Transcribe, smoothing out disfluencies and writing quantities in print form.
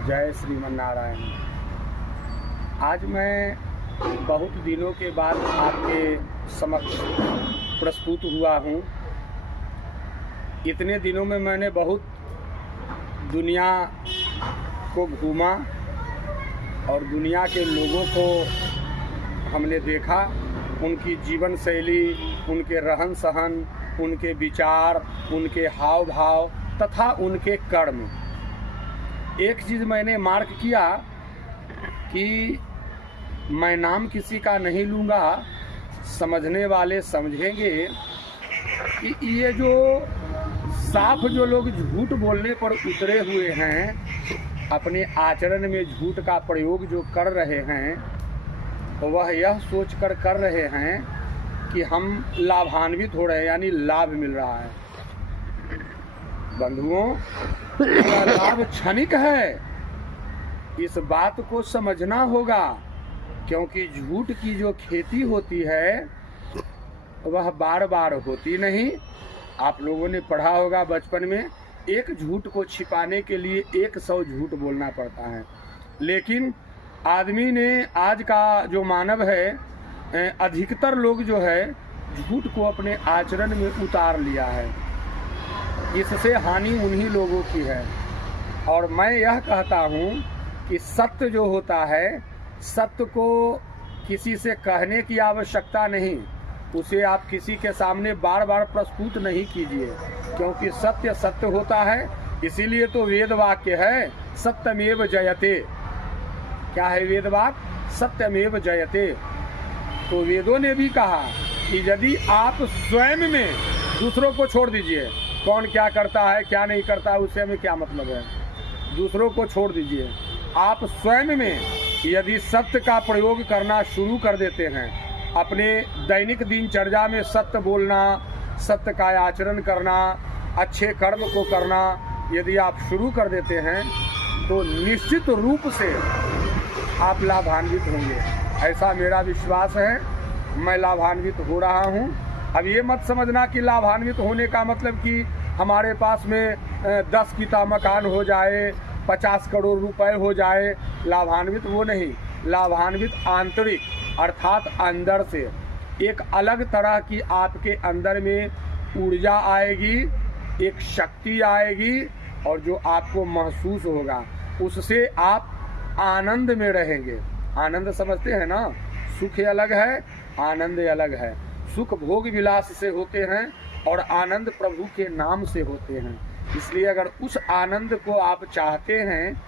जय श्रीमन नारायण। आज मैं बहुत दिनों के बाद आपके समक्ष प्रस्तुत हुआ हूँ। इतने दिनों में मैंने बहुत दुनिया को घूमा और दुनिया के लोगों को हमने देखा, उनकी जीवन शैली, उनके रहन सहन, उनके विचार, उनके हाव भाव तथा उनके कर्म। एक चीज़ मैंने मार्क किया कि मैं नाम किसी का नहीं लूँगा, समझने वाले समझेंगे कि ये जो साफ जो लोग झूठ बोलने पर उतरे हुए हैं, अपने आचरण में झूठ का प्रयोग जो कर रहे हैं, वह यह सोचकर कर रहे हैं कि हम लाभान्वित हो रहे हैं, यानी लाभ मिल रहा है। बंधुओं, यह लाभ क्षणिक है, इस बात को समझना होगा, क्योंकि झूठ की जो खेती होती है वह बार बार होती नहीं। आप लोगों ने पढ़ा होगा बचपन में, एक झूठ को छिपाने के लिए 100 झूठ बोलना पड़ता है। लेकिन आदमी ने, आज का जो मानव है, अधिकतर लोग जो है झूठ को अपने आचरण में उतार लिया है। इससे हानि उन्हीं लोगों की है। और मैं यह कहता हूँ कि सत्य जो होता है, सत्य को किसी से कहने की आवश्यकता नहीं, उसे आप किसी के सामने बार बार प्रस्तुत नहीं कीजिए, क्योंकि सत्य सत्य होता है। इसीलिए तो वेद वाक्य है, सत्यमेव जयते। क्या है वेद वाक्य? सत्यमेव जयते। तो वेदों ने भी कहा कि यदि आप स्वयं में, दूसरों को छोड़ दीजिए, कौन क्या करता है क्या नहीं करता है उससे हमें क्या मतलब है, दूसरों को छोड़ दीजिए, आप स्वयं में यदि सत्य का प्रयोग करना शुरू कर देते हैं, अपने दैनिक दिनचर्या में सत्य बोलना, सत्य का आचरण करना, अच्छे कर्म को करना यदि आप शुरू कर देते हैं, तो निश्चित रूप से आप लाभान्वित होंगे। ऐसा मेरा विश्वास है। मैं लाभान्वित हो रहा हूँ। अब ये मत समझना कि लाभान्वित होने का मतलब कि हमारे पास में 10 किता मकान हो जाए, 50 करोड़ रुपए हो जाए। लाभान्वित वो नहीं, लाभान्वित आंतरिक, अर्थात अंदर से एक अलग तरह की आपके अंदर में ऊर्जा आएगी, एक शक्ति आएगी, और जो आपको महसूस होगा उससे आप आनंद में रहेंगे। आनंद समझते हैं ना, सुख अलग है, आनंद अलग है। सुख भोग विलास से होते हैं और आनंद प्रभु के नाम से होते हैं। इसलिए अगर उस आनंद को आप चाहते हैं